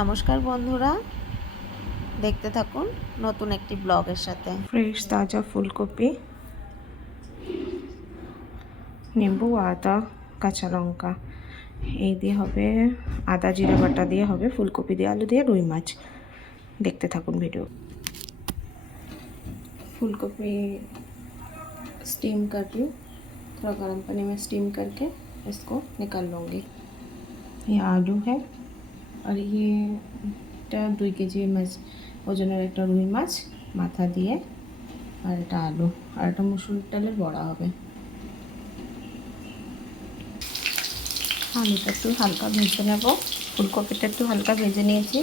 নমস্কার বন্ধুরা, দেখতে থাকুন নতুন একটি ব্লগের সাথে। ফ্রেশ তাজা ফুলকপি, নিম্বু, আদা, কাঁচা লঙ্কা এই দিয়ে হবে, আদা জিরা বাটা দিয়ে হবে, ফুলকপি দিয়ে, আলু দিয়ে, রুই माछ। देखते থাকুন वीडियो। फूलकोपी स्टीम कर रही हूँ, थोड़ा गर्म पानी में स्टीम करके इसको निकाल लूँगी। ये आलू है और ये 2 কেজি মাছ ওজনের একটা রুই মাছ মাথা দিয়ে, আর এটা আলু, আর এটা মসুর ডালের বড়া হবে। আলুটা একটু হালকা ভেজে নেব, ফুলকপিটা একটু হালকা ভেজে নিয়েছি।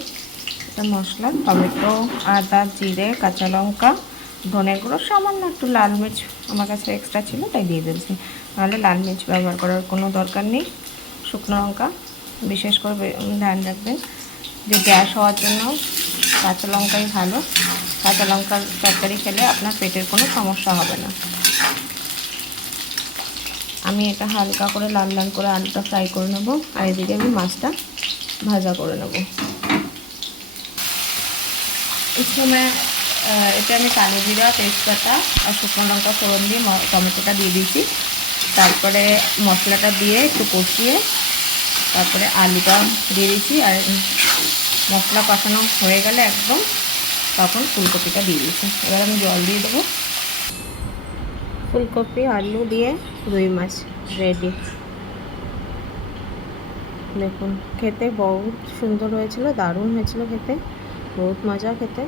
এটা মশলা, টমেটো, আদা, জিরে, কাঁচা লঙ্কা, ধনে গুঁড়ো, সামান্য একটু লাল মির্চ আমার কাছে এক্সট্রা ছিল তাই দিয়ে দিয়েছি, নাহলে লাল মির্চ ব্যবহার করার কোনো দরকার নেই। শুকনো লঙ্কা বিশেষ করে ধ্যান রাখবেন যে গ্যাস হওয়ার জন্য কাঁচা লঙ্কাই ভালো। কাঁচা লঙ্কার তরকারি খেলে আপনার পেটের কোনো সমস্যা হবে না। আমি এটা হালকা করে লাল লাল করে আলুটা ফ্রাই করে নেব, আর এদিকে আমি মাছটা ভাজা করে নেব। इसमें এটা আমি কালো জিরা, তেজপাতা আর শুকনো লঙ্কা ফোড়ন দিয়ে টমেটোটা দিয়ে দিয়েছি। তারপরে মশলাটা দিয়ে একটু কষিয়ে তারপরে আলুটা দিয়ে দিয়েছি, আর মশলা কষানো হয়ে গেলে একদম তখন ফুলকপিটা দিয়ে দিয়েছি। এবার আমি জল দিয়ে দেবো। ফুলকপি আলু দিয়ে রুই মাছ রেডি। দেখুন খেতে বহুত সুন্দর হয়েছিল, দারুণ হয়েছিল খেতে, বহুত মজা খেতে।